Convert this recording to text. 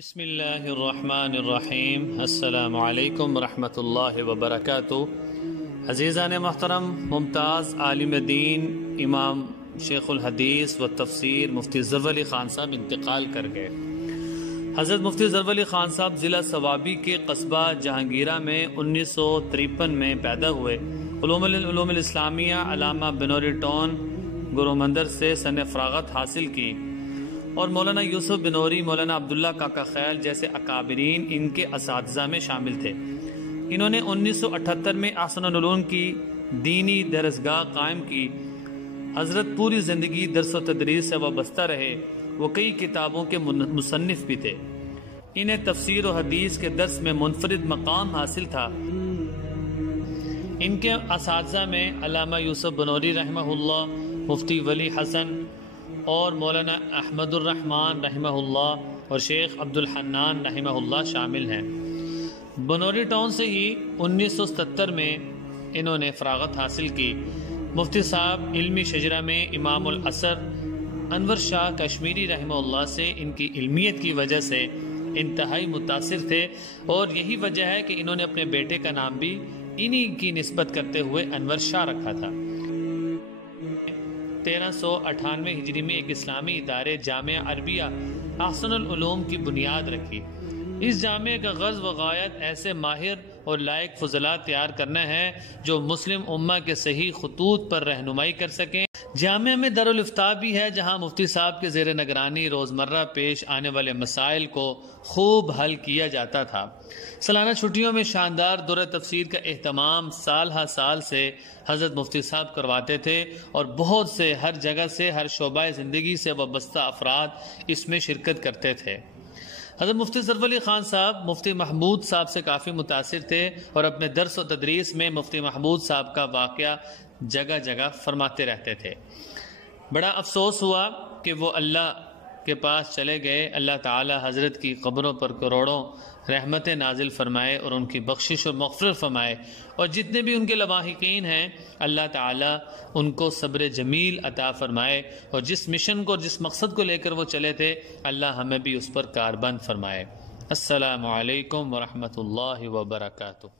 بسم اللہ الرحمن الرحیم۔ السلام علیکم ورحمۃ اللہ وبرکاتہ۔ عزیزان محترم، ممتاز عالم دین امام شیخ الحدیث و تفسیر مفتی زرولی خان صاحب انتقال کر گئے۔ حضرت مفتی زرولی خان صاحب ضلع صوابی کے قصبہ جہانگیرہ میں 1953 میں پیدا ہوئے۔ علوم الاسلامیہ علامہ بنوری ٹون گرومندر سے سن فراغت حاصل کی اور مولانا یوسف بنوری، مولانا عبداللہ کاکا خیل جیسے اکابرین ان کے اساتذہ میں شامل تھے۔ انہوں نے 1978 میں احسن العلوم کی دینی درسگاہ قائم کی۔ حضرت پوری زندگی درس و تدریس سے وابستہ رہے۔ وہ کئی کتابوں کے مصنف بھی تھے۔ انہیں تفسیر و حدیث کے درس میں منفرد مقام حاصل تھا۔ ان کے اساتذہ میں علامہ یوسف بنوری رحمہ اللہ، مفتی ولی حسن اور مولانا احمد الرحمن رحمہ اللہ اور شیخ عبد الحنان رحمہ اللہ شامل ہیں۔ بنوری ٹاؤن سے ہی 1977 میں انہوں نے فراغت حاصل کی۔ مفتی صاحب علمی شجرہ میں امام العصر انور شاہ کشمیری رحمہ اللہ سے ان کی علمیت کی وجہ سے انتہائی متاثر تھے، اور یہی وجہ ہے کہ انہوں نے اپنے بیٹے کا نام بھی انہی کی نسبت کرتے ہوئے انور شاہ رکھا تھا۔ 1398 ہجری میں ایک اسلامی ادارے جامعہ عربیہ احسن العلوم کی بنیاد رکھی۔ اس جامعہ کا غرض و غایت ایسے ماہر اور لائق فضلاء تیار کرنا ہے جو مسلم امہ کے صحیح خطوط پر رہنمائی کر سکیں۔ جامعہ میں دارالافتاء بھی ہے، جہاں مفتی صاحب کے زیر نگرانی روزمرہ پیش آنے والے مسائل کو خوب حل کیا جاتا تھا۔ سالانہ چھٹیوں میں شاندار دورہ تفسیر کا اہتمام سال ہر سال سے حضرت مفتی صاحب کرواتے تھے، اور بہت سے ہر جگہ سے ہر شعبہ زندگی سے وابستہ افراد اس میں شرکت کرتے تھے۔ حضرت مفتی زرولی خان صاحب مفتی محمود صاحب سے کافی متاثر تھے، اور اپنے درس و تدریس میں مفتی محمود صاحب کا واقعہ جگہ جگہ فرماتے رہتے تھے۔ بڑا افسوس ہوا کہ وہ اللہ کے پاس چلے گئے۔ اللہ تعالی حضرت کی قبروں پر کروڑوں رحمتیں نازل فرمائے اور ان کی بخشش اور مغفرت فرمائے، اور جتنے بھی ان کے لواحقین ہیں اللہ تعالی ان کو صبر جمیل عطا فرمائے، اور جس مشن کو جس مقصد کو لے کر وہ چلے تھے اللہ ہمیں بھی اس پر کاربند فرمائے۔ السلام علیکم ورحمۃ اللہ وبرکاتہ۔